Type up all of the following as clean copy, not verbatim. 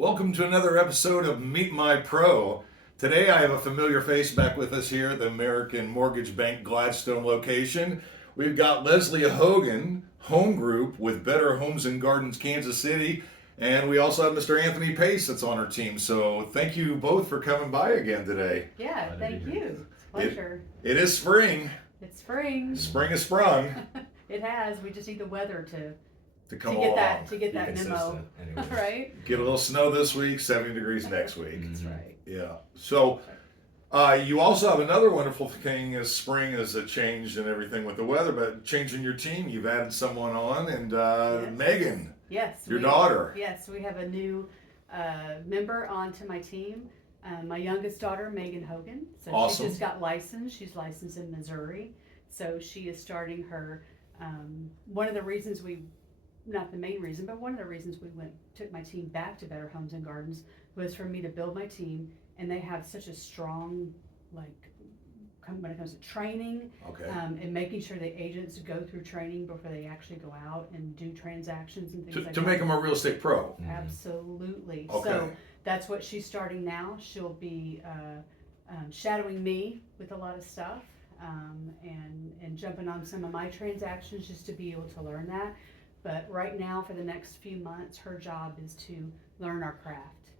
Welcome to another episode of Meet My Pro. Today I have a familiar face back with us here at the American Mortgage Bank Gladstone location. We've got Leslie Hogan, Home Group with Better Homes and Gardens, Kansas City. And we also have Mr. Anthony Pace that's on our team. So thank you both for coming by again today. Yeah, Glad to thank be here. you. It's a pleasure. It is spring. It's spring. Spring has sprung It has. We just need the weather to come to get along. that Be memo. consistent anyways. Right? Get a little snow this week, 70 degrees next week. That's Mhm. right. Yeah. So you also have another wonderful thing is spring is a change and everything with the weather, but changing your team, you've added someone on, and Yes. Megan, Yes. your daughter. Yes, we have a new member onto my team. My youngest daughter, Megan Hogan. So Awesome. she just got licensed. She's licensed in Missouri. So she is starting her. One of the reasons not the main reason, but one of the reasons we took my team back to Better Homes and Gardens was for me to build my team, and they have such a strong, when it comes to training, Okay. and making sure the agents go through training before they actually go out and do transactions and things To like to that. make them a real estate pro. Mhm. Absolutely. Okay. So that's what she's starting now. She'll be shadowing me with a lot of stuff, and jumping on some of my transactions just to be able to learn that. But right now, for the next few months, her job is to learn our craft.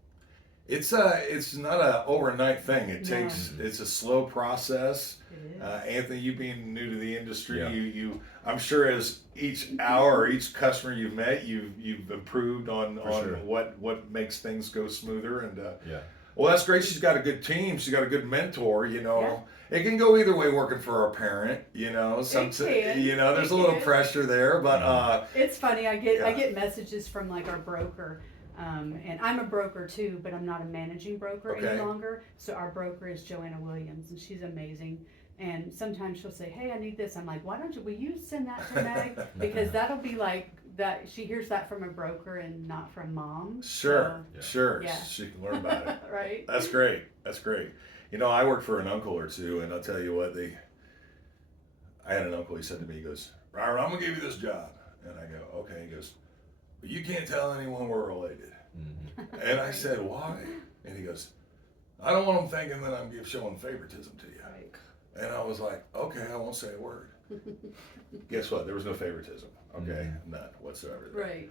It's not a overnight thing. It No. takes it's a slow process. It is. Anthony, you being new to the industry, Yeah. you I'm sure as each hour or each customer you've met, you've improved on For sure. what makes things go smoother. And Yeah. well, that's great. She's got a good team. She's got a good mentor. It can go either way working for a parent. can. There's It a little can. pressure there, but It's funny. I get Yeah. messages from like our broker, and I'm a broker too, but I'm not a managing broker Okay. any longer. So our broker is Joanna Williams, and she's amazing. And sometimes she'll say, "Hey, I need this." I'm like, will you send that to Meg? Because that'll be like that. She hears that from a broker and not from mom. sure, Yeah. sure, Yeah. she can learn about it. So, right? That's great. That's great. I worked for an uncle or two, and I'll tell you what, I had an uncle, he said to me, he goes, "Robert, I'm going to give you this job." And I go, "Okay." He goes, "But you can't tell anyone we're related." Mhm. And I said, "Why?" And he goes, "I don't want them thinking that I'm showing favoritism to you." Right. And I was like, "Okay, I won't say a word." Guess what? There was no favoritism. Okay, none whatsoever. Right.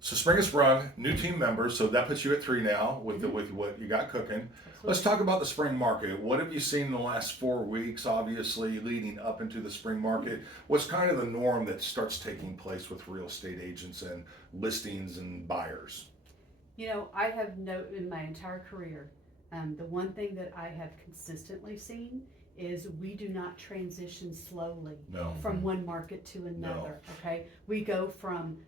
So spring has sprung, new team members, so that puts you at 3 now with with what you got cooking. Let's talk about the spring market. What have you seen in the last 4 weeks, obviously leading up into the spring market? What's kind of the norm that starts taking place with real estate agents and listings and buyers? I have in my entire career, the one thing that I have consistently seen is we do not transition slowly No. from one market to another. Okay, we go from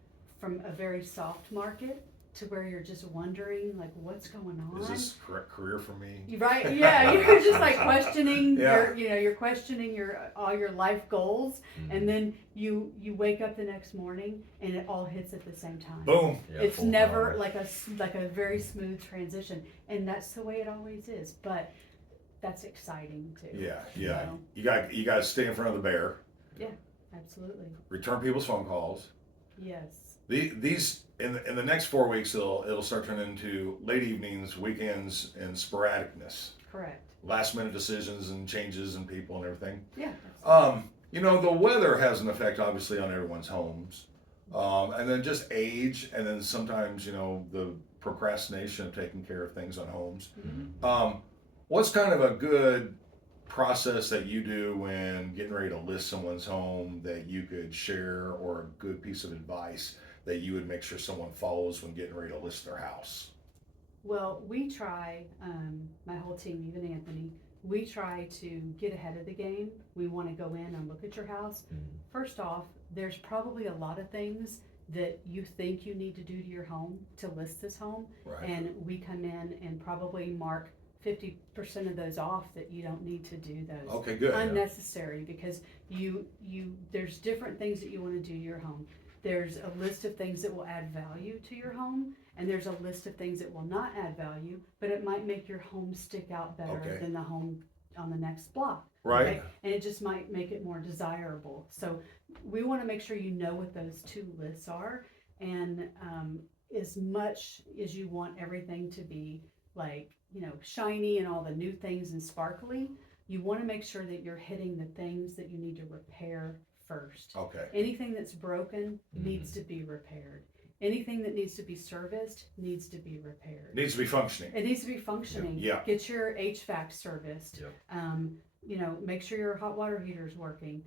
a very soft market to where you're just wondering like what's going on. Is this correct career for me? Right? Yeah, you're just like questioning Yeah. you're questioning all your life goals, Mhm. and then you wake up the next morning and it all hits at the same time. Boom. Yeah, It's full never power. like a very smooth transition, and that's the way it always is. But that's exciting too. Yeah. So, You got to stay in front of the bear. absolutely. Return people's phone calls. Yes. These in the next 4 weeks, it'll start turning into late evenings, weekends, and sporadicness. Correct. Last minute decisions and changes and people and everything. Yeah. Absolutely. The weather has an effect obviously on everyone's homes. And then just age, and then sometimes, the procrastination of taking care of things on homes. Mhm. What's kind of a good process that you do when getting ready to list someone's home that you could share, or a good piece of advice that you would make sure someone follows when getting ready to list their house? Well, we try, my whole team, even Anthony, we try to get ahead of the game. We want to go in and look at your house. Mhm. First off, there's probably a lot of things that you think you need to do to your home to list this home, Right. and we come in and probably mark 50% of those off that you don't need to do those. Okay, good. Unnecessary, because there's different things that you want to do to your home. There's a list of things that will add value to your home, and there's a list of things that will not add value, but it might make your home stick out better Okay. than the home on the next block. Right. Okay? And it just might make it more desirable. So we want to make sure you know what those two lists are, and as much as you want everything to be like, shiny and all the new things and sparkly, you want to make sure that you're hitting the things that you need to repair first. Okay. Anything that's broken needs to be repaired. Anything that needs to be serviced needs to be repaired. Needs to be functioning. It needs to be functioning. Yeah. Get your HVAC serviced. Yeah. Make sure your hot water heater is working.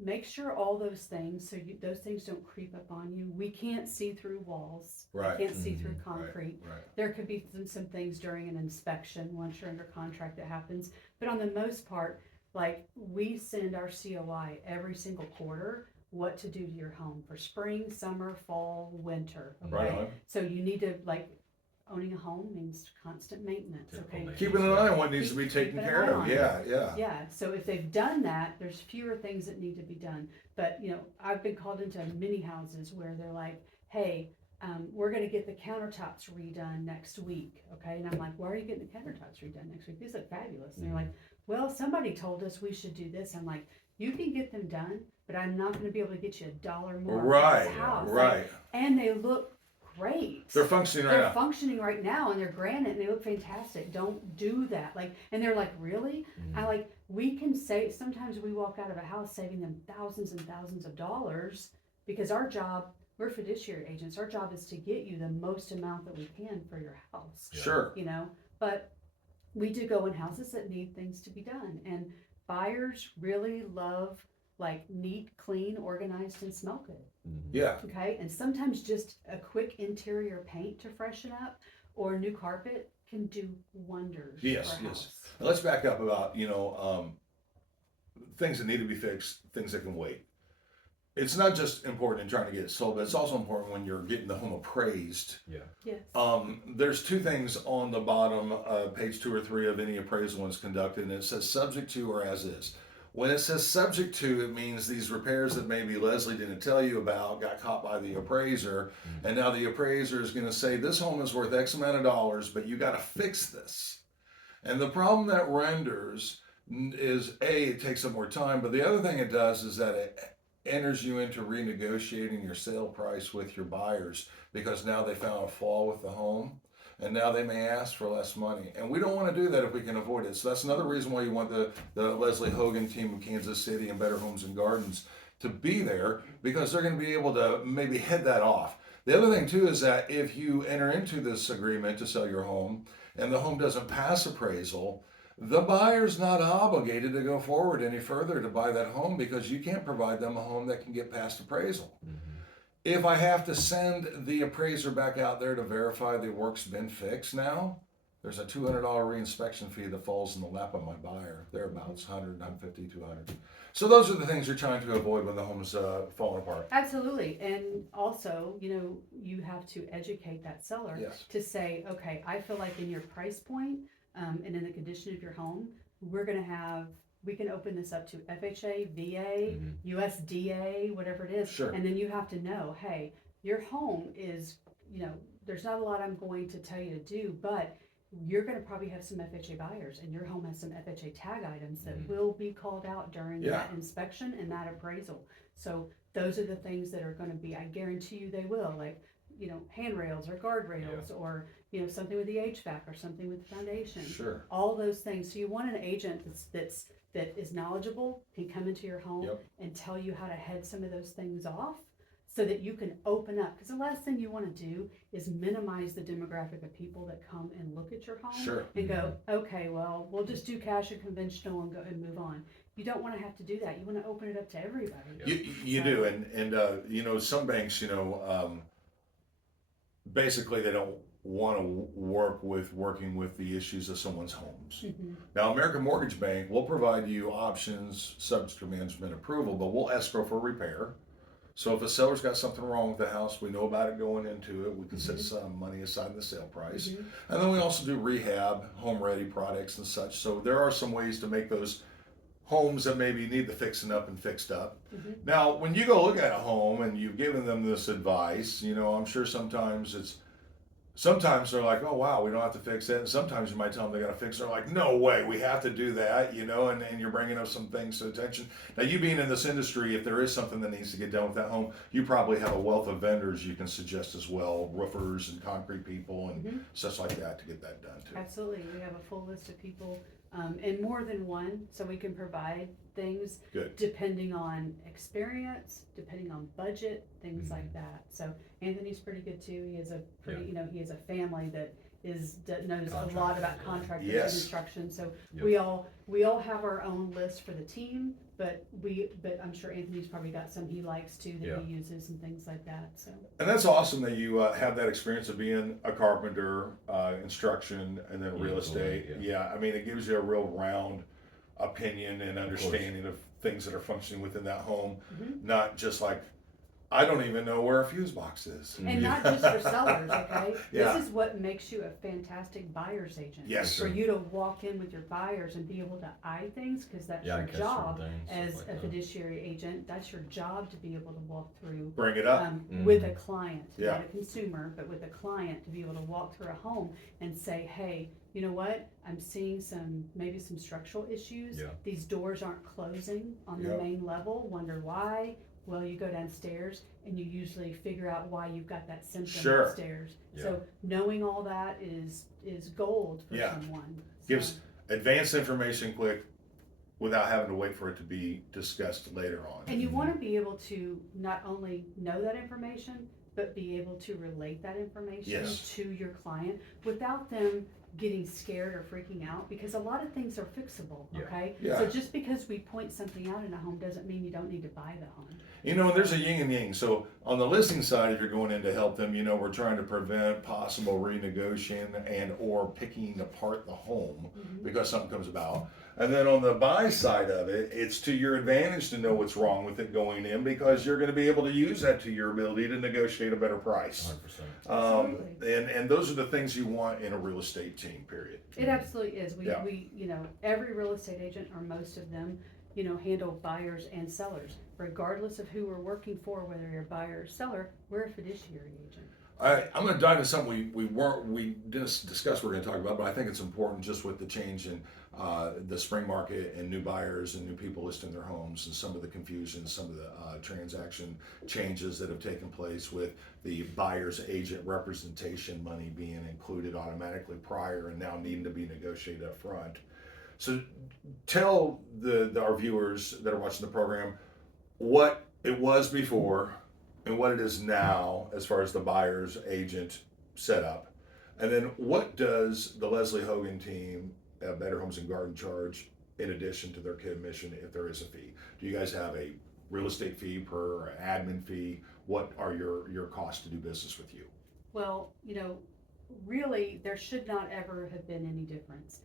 Make sure all those things, those things don't creep up on you. We can't see through walls. Right. We can't see through concrete. Right. There could be some things during an inspection once you're under contract that happens. But on the most part, like, we send our COI every single quarter what to do to your home for spring, summer, fall, winter. Okay. Right on. So you need to, like, owning a home means constant maintenance. Typical Okay. maintenance. Keeping an eye on what needs to be taken Keeping an care eye of. on Yeah. it. Yeah. Yeah, so if they've done that, there's fewer things that need to be done. But, I've been called into many houses where they're like, hey, we're gonna get the countertops redone next week, okay? And I'm like, why are you getting the countertops redone next week? These look fabulous. And they're like, well, somebody told us we should do this. I'm like, you can get them done, but I'm not gonna be able to get you $1 more for Right. this house. Right. Like, and they look great. They're functioning right They're now. functioning right now, and they're granite and they look fantastic. Don't do that. Like, and they're like, really? I like, we can say, sometimes we walk out of a house saving them thousands and thousands of dollars, because our job, we're fiduciary agents. Our job is to get you the most amount that we can for your house. Yeah. Sure. But we do go in houses that need things to be done, and buyers really love like neat, clean, organized, and smell good. Yeah. Okay, and sometimes just a quick interior paint to freshen up or a new carpet can do wonders. Yes, for a yes. house. Now let's back up about, things that need to be fixed, things that can wait. It's not just important in trying to get it sold, but it's also important when you're getting the home appraised. Yeah. Yes. There's two things on the bottom, page 2 or 3 of any appraisal one's conducted, and it says subject to or as is. When it says subject to, it means these repairs that maybe Leslie didn't tell you about got caught by the appraiser, and now the appraiser is going to say this home is worth X amount of dollars, but you got to fix this. And the problem that renders is, A, it takes up more time, but the other thing it does is that it enters you into renegotiating your sale price with your buyers, because now they found a flaw with the home. And now they may ask for less money. And we don't want to do that if we can avoid it. So that's another reason why you want the Leslie Hogan team of Kansas City and Better Homes and Gardens to be there, because they're going to be able to maybe head that off. The other thing too is that if you enter into this agreement to sell your home and the home doesn't pass appraisal, the buyer's not obligated to go forward any further to buy that home, because you can't provide them a home that can get past appraisal. If I have to send the appraiser back out there to verify the work's been fixed now, there's a $200 reinspection fee that falls in the lap of my buyer. Thereabouts, 100, 150, 200. So those are the things you're trying to avoid when the home's falling apart. Absolutely. And also, you have to educate that seller Yes. to say, okay, I feel like in your price point and in the condition of your home, we can open this up to FHA, VA, USDA, whatever it is. Sure. And then you have to know, hey, your home is, there's not a lot I'm going to tell you to do, but you're going to probably have some FHA buyers, and your home has some FHA tag items that will be called out during that inspection and that appraisal. So those are the things that are going to be, I guarantee you they will, like, handrails or guardrails or, something with the HVAC or something with the foundation. Sure. All those things. So you want an agent that is knowledgeable, can come into your home and tell you how to head some of those things off so that you can open up. Because the last thing you want to do is minimize the demographic of people that come and look at your home and go, okay, well, we'll just do cash and conventional and go and move on. You don't want to have to do that. You want to open it up to everybody. You do, and some banks, basically they don't want to working with the issues of someone's homes. Now, American Mortgage Bank will provide you options subject to management approval, but we'll escrow for repair. So if a seller's got something wrong with the house, we know about it going into it. We can set some money aside in the sale price. And then we also do rehab, home ready products and such. So there are some ways to make those homes that maybe need the fixing up and fixed up. Now, when you go look at a home and you've given them this advice, I'm sure sometimes it's sometimes they're like, oh wow, we don't have to fix it. And sometimes you might tell them they got to fix it. They're like, no way, we have to do that, and you're bringing up some things to attention. Now, you being in this industry, if there is something that needs to get done with that home, you probably have a wealth of vendors you can suggest as well, roofers and concrete people and such like that to get that done too. Absolutely, we have a full list of people, and more than one, so we can provide things Good. depending on experience, depending on budget, things like that. So Anthony's pretty good too. He has a pretty, he has a family that knows a lot about contractors and construction. So we all have our own list for the team, but I'm sure Anthony's probably got some he likes too that he uses and things like that. So. And that's awesome that you have that experience of being a carpenter, construction, and then real estate. I mean, it gives you a real round opinion and understanding of things that are functioning within that home, not just like, I don't even know where a fuse box is. And not just for sellers, okay? This is what makes you a fantastic buyer's agent. Yes, for you to walk in with your buyers and be able to eye things, because that's your job as a fiduciary agent. That's your job to be able to walk through. Bring it up. With a client, not a consumer, but with a client, to be able to walk through a home and say, hey, you know what? I'm seeing maybe some structural issues. These doors aren't closing on the main level. Wonder why? Well, you go downstairs and you usually figure out why you've got that symptom upstairs. So knowing all that is gold for someone. Gives advanced information quick without having to wait for it to be discussed later on. And you want to be able to not only know that information, but be able to relate that information to your client without them getting scared or freaking out, because a lot of things are fixable, okay? So just because we point something out in a home doesn't mean you don't need to buy the home. There's a yin and yang. So on the listing side, if you're going in to help them, we're trying to prevent possible renegotiation and or picking apart the home because something comes about. And then on the buy side of it, it's to your advantage to know what's wrong with it going in, because you're going to be able to use that to your ability to negotiate a better price. 100%. And those are the things you want in a real estate team, period. It absolutely is. We every real estate agent, or most of them, handle buyers and sellers. Regardless of who we're working for, whether you're a buyer or seller, we're a fiduciary agent. I'm going to dive into something we didn't discuss we're going to talk about, but I think it's important just with the change in the spring market and new buyers and new people listing their homes and some of the confusion, some of the transaction changes that have taken place with the buyer's agent representation money being included automatically prior and now needing to be negotiated up front. So tell our viewers that are watching the program what it was before and what it is now as far as the buyer's agent setup. And then what does the Leslie Hogan team at Better Homes and Garden charge in addition to their commission if there is a fee? Do you guys have a real estate fee per admin fee? What are your costs to do business with you? Well, really there should not ever have been any difference.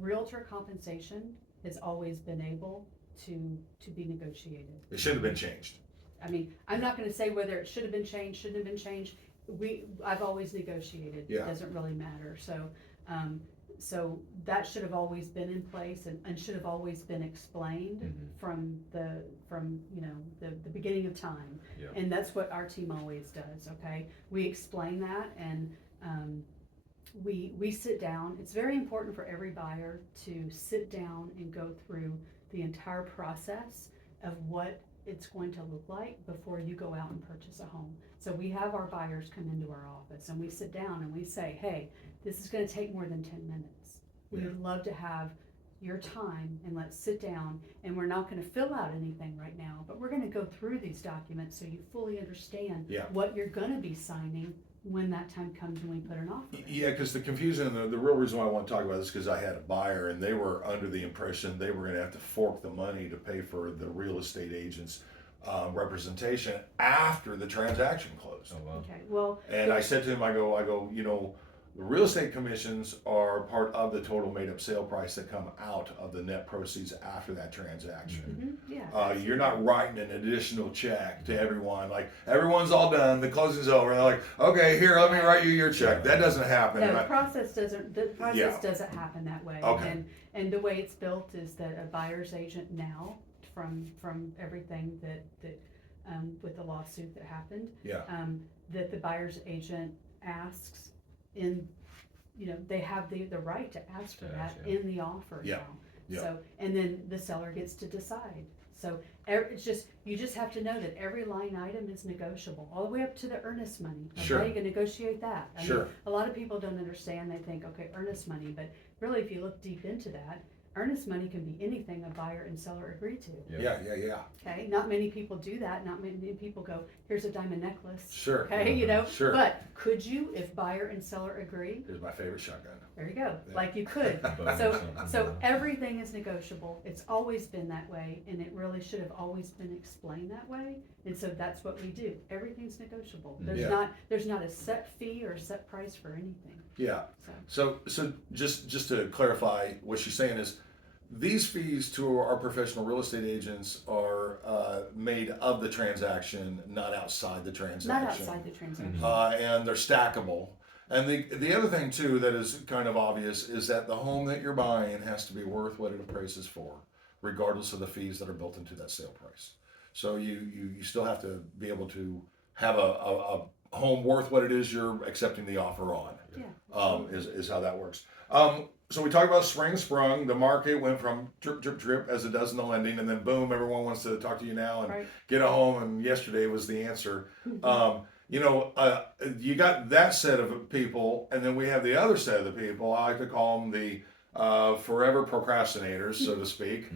Realtor compensation has always been able to be negotiated. It should have been changed. I mean, I'm not going to say whether it should have been changed, shouldn't have been changed. I've always negotiated. It doesn't really matter. So that should have always been in place and should have always been explained from the beginning of time. And that's what our team always does. Okay, we explain that, and we sit down. It's very important for every buyer to sit down and go through the entire process of what it's going to look like before you go out and purchase a home. So we have our buyers come into our office and we sit down and we say, hey, this is going to take more than 10 minutes. We would love to have your time, and let's sit down, and we're not going to fill out anything right now, but we're going to go through these documents so you fully understand what you're going to be signing when that time comes and we put an offer in. Yeah, because the confusion and the real reason why I want to talk about this is because I had a buyer and they were under the impression they were going to have to fork the money to pay for the real estate agent's representation after the transaction closed. Oh, wow. Okay, well. And I said to him, I go, the real estate commissions are part of the total made-up sale price that come out of the net proceeds after that transaction. You're not writing an additional check to everyone. Like, everyone's all done, the closing's over, and they're like, okay, here, let me write you your check. That doesn't happen. No, the process doesn't happen that way. Okay. And the way it's built is that a buyer's agent now, from everything that with the lawsuit that happened, that the buyer's agent asks in, they have the right to ask for that Gotcha. in the offer Yeah. now. Yeah. So, and then the seller gets to decide. So it's just, you just have to know that every line item is negotiable, all the way up to the earnest money. Okay, Sure. you can negotiate that. I Sure. mean, a lot of people don't understand. They think, okay, earnest money, but really, if you look deep into that, earnest money can be anything a buyer and seller agree to. Yeah. Okay, not many people do that. Not many people go, here's a diamond necklace. Sure. Okay, Sure. but could you, if buyer and seller agree? Here's my favorite shotgun. There you go. Yeah. Like you could. Bonus So, something, so everything is negotiable. It's always been that way, and it really should have always been explained that way. And so that's what we do. Everything's negotiable. There's Yeah. there's not a set fee or a set price for anything. Yeah. So So just to clarify, what she's saying is, these fees to our professional real estate agents are made of the transaction, not outside the transaction. not outside the transaction. And they're stackable. And the other thing too that is kind of obvious is that the home that you're buying has to be worth what it appraises for, regardless of the fees that are built into that sale price. So you still have to be able to have a home worth what it is you're accepting the offer on. Yeah. Is how that works. So we talked about spring sprung. The market went from drip, drip, drip as it does in the lending, and then boom, everyone wants to talk to you now and Right. get a home. And yesterday was the answer. You got that set of people, and then we have the other set of the people. I like to call them the forever procrastinators, so to speak.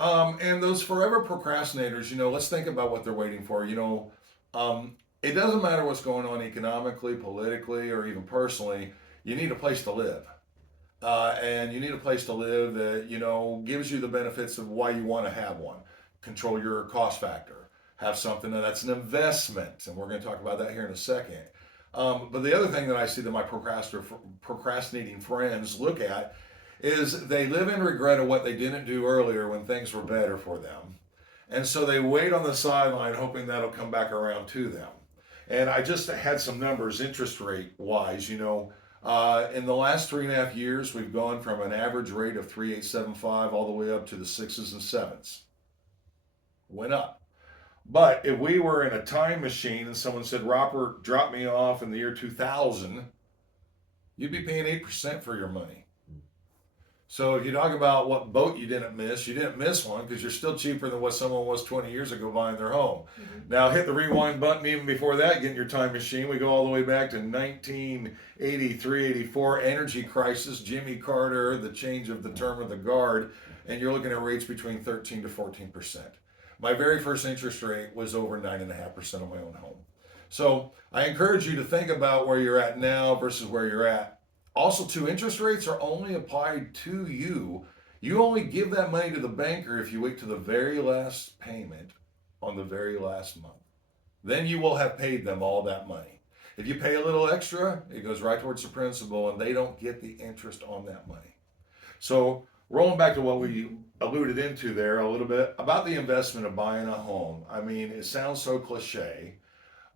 And those forever procrastinators, let's think about what they're waiting for. It doesn't matter what's going on economically, politically, or even personally. You need a place to live. And you need a place to live that, gives you the benefits of why you want to have one. Control your cost factor. Have something that's an investment. And we're going to talk about that here in a second. But the other thing that I see that my procrastinating friends look at is they live in regret of what they didn't do earlier when things were better for them. And so they wait on the sideline hoping that'll come back around to them. And I just had some numbers interest rate wise, in the last 3.5 years, we've gone from an average rate of 3.875 all the way up to the 6s and 7s. Went up. But if we were in a time machine and someone said, Robert, drop me off in the year 2000, you'd be paying 8% for your money. So if you talk about what boat you didn't miss one because you're still cheaper than what someone was 20 years ago buying their home. Now hit the rewind button even before that, get in your time machine. We go all the way back to 1983, 84, energy crisis, Jimmy Carter, the change of the term of the guard, and you're looking at rates between 13 to 14%. My very first interest rate was over 9.5% on my own home. So I encourage you to think about where you're at now versus where you're at. Also, too, interest rates are only applied to you. You only give that money to the banker if you wait to the very last payment on the very last month. Then you will have paid them all that money. If you pay a little extra, it goes right towards the principal, and they don't get the interest on that money. So rolling back to what we alluded into there a little bit about the investment of buying a home. I mean, it sounds so cliche,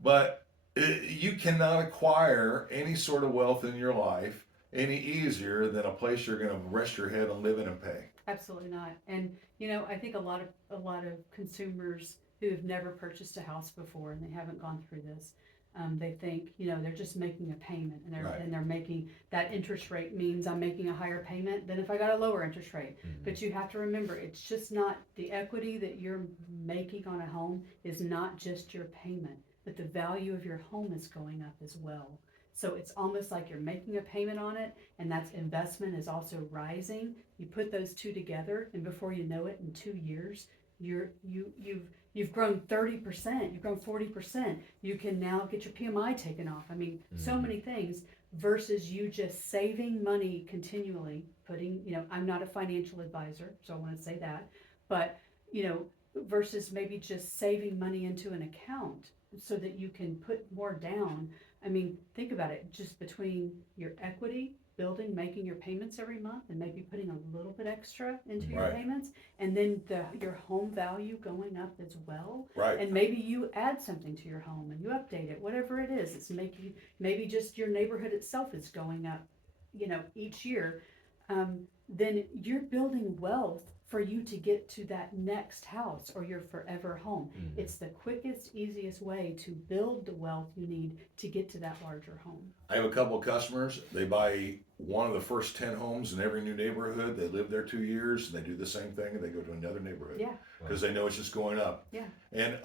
but you cannot acquire any sort of wealth in your life any easier than a place you're going to rest your head and live in and pay. Absolutely not. And I think a lot of consumers who have never purchased a house before and they haven't gone through this, they think they're just making a payment and they're making that interest rate means I'm making a higher payment than if I got a lower interest rate. But you have to remember, it's just not the equity that you're making on a home is not just your payment, but the value of your home is going up as well. So it's almost like you're making a payment on it, and that's investment is also rising. You put those two together, and before you know it, in 2 years, you've grown 30%, you've grown 40%. You can now get your PMI taken off. I mean, so many things versus you just saving money continually. Putting, I'm not a financial advisor, so I want to say that, but versus maybe just saving money into an account so that you can put more down. I mean, think about it, just between your equity, building, making your payments every month, and maybe putting a little bit extra into your Right. payments, and then your home value going up as well. Right. And maybe you add something to your home and you update it, whatever it is. It's maybe just your neighborhood itself is going up, each year. then you're building wealth for you to get to that next house or your forever home. It's the quickest, easiest way to build the wealth you need to get to that larger home. I have a couple of customers. They buy one of the first 10 homes in every new neighborhood. They live there 2 years, and they do the same thing, and they go to another neighborhood. Yeah. Because they know it's just going up. Yeah. And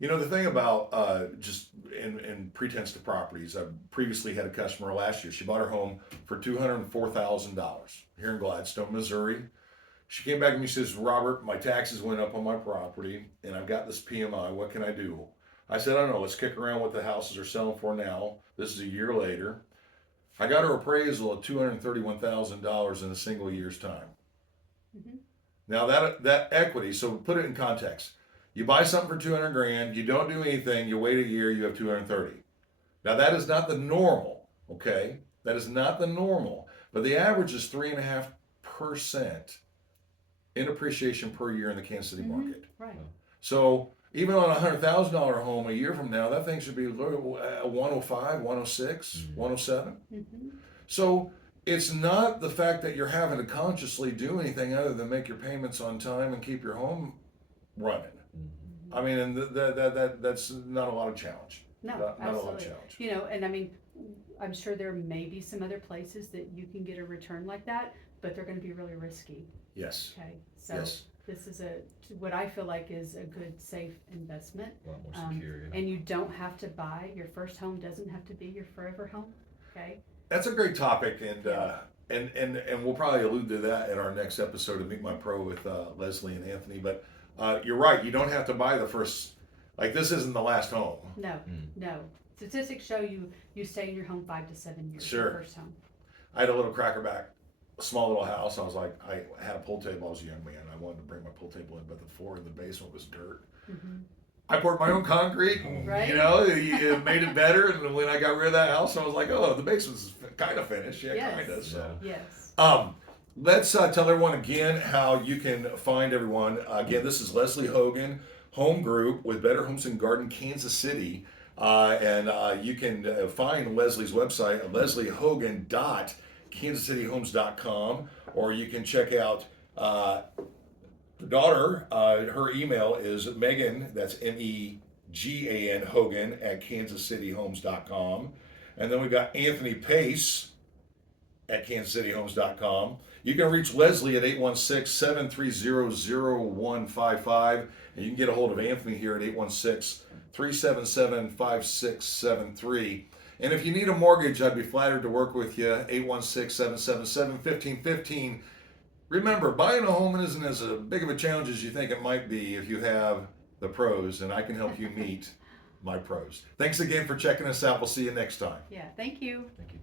the thing about just in pretense to properties, I previously had a customer last year. She bought her home for $204,000 here in Gladstone, Missouri. She came back to me and says, Robert, my taxes went up on my property, and I've got this PMI. What can I do? I said, I don't know. Let's kick around what the houses are selling for now. This is a year later. I got her appraisal of $231,000 in a single year's time. Mm-hmm. Now that equity, so put it in context. You buy something for 200 grand, you don't do anything, you wait a year, you have 230. Now that is not the normal, okay? That is not the normal, but the average is 3.5% in appreciation per year in the Kansas City market. Right. So even on a $100,000 home a year from now, that thing should be 105, 106, 107. Mm-hmm. So it's not the fact that you're having to consciously do anything other than make your payments on time and keep your home running. I mean, and that's not a lot of challenge. No, not absolutely. a lot of challenge. You know, and I mean, I'm sure there may be some other places that you can get a return like that, but they're going to be really risky. Yes. Okay, so Yes. this is what I feel like is a good, safe investment. A lot more secure. And you don't have to buy your first home; doesn't have to be your forever home. Okay. That's a great topic, and we'll probably allude to that in our next episode of Meet My Pro with Leslie and Anthony. But you're right; you don't have to buy the first. Like this isn't the last home. No, no. Statistics show you stay in your home 5 to 7 years. Sure. Your first home. I had a little crackerback, a small little house. I was like, I had a pool table. I was a young man. I wanted to bring my pool table in, but the floor in the basement was dirt. Mm-hmm. I poured my own concrete. Right. You know, it made it better. And when I got rid of that house, I was like, oh, the basement's kind of finished. Yeah, Yes. kind of. So. Yes. Let's tell everyone again how you can find everyone. Again, this is Leslie Hogan, Home Group with Better Homes and Garden, Kansas City. And you can find Leslie's website at lesliehogan.kansascityhomes.com, or you can check out her daughter. Her email is Megan, that's MEGAN Hogan at kansascityhomes.com. And then we've got Anthony Pace at kansascityhomes.com. You can reach Leslie at 816-730-0155, and you can get a hold of Anthony here at 816-377-5673. And if you need a mortgage, I'd be flattered to work with you, 816-777-1515. Remember, buying a home isn't as big of a challenge as you think it might be if you have the pros, and I can help you meet my pros. Thanks again for checking us out. We'll see you next time. Yeah. Thank you. Thank you.